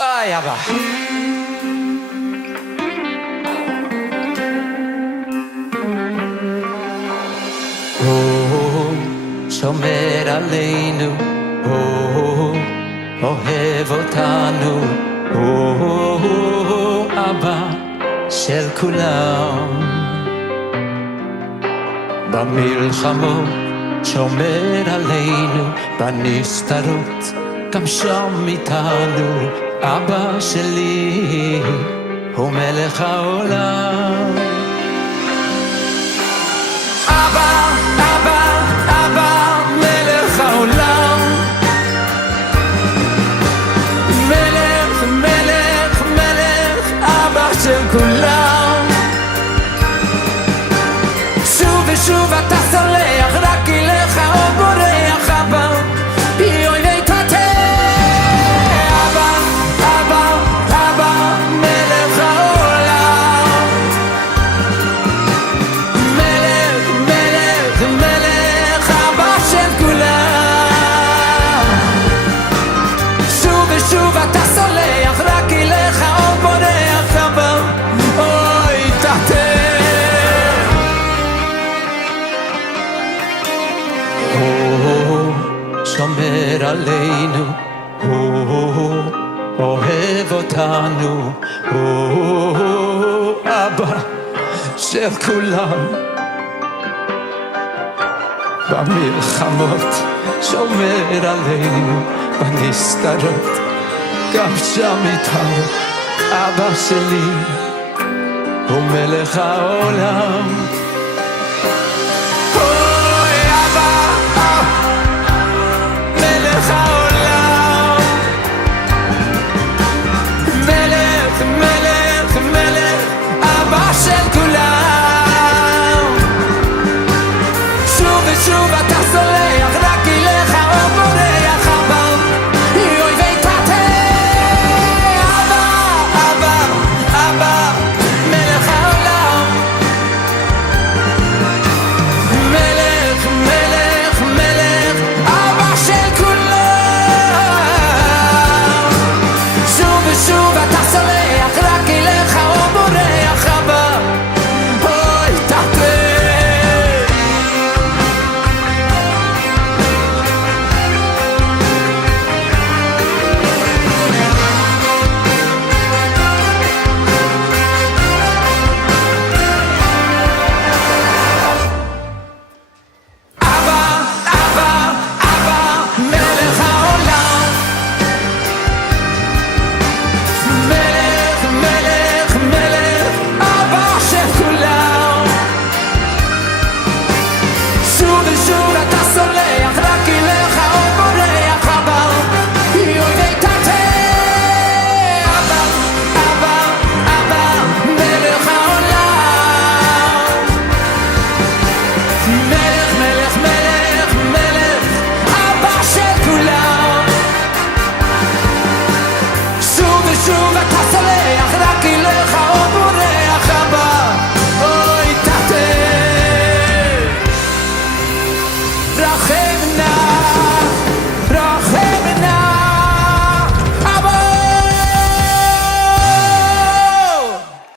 איי אבא. שומר עלינו, אוהב אותנו, אבא של כולם. במלחמות שומר עלינו, בנסתרות גם שם איתנו. אבא שלי הוא מלך העולם. אבא, אבא, אבא, מלך העולם. מלך, מלך, מלך, אבא של כולם. שוב ושוב אתה סולח, רק אליך עוד בורח, אבא, יואי תתה. אבא, אבא, אבא, מלך העולם. מלך, מלך, מלך, אבא של כולם. שוב ושוב אתה סולח, רק אליך עוד בורח, אבא, אוי תתה. שומר עלינו, אוהב אותנו, אבא של כולם. במלחמות שומר עלינו, בנסתרות גם שם איתנו. אבא שלי הוא מלך העולם.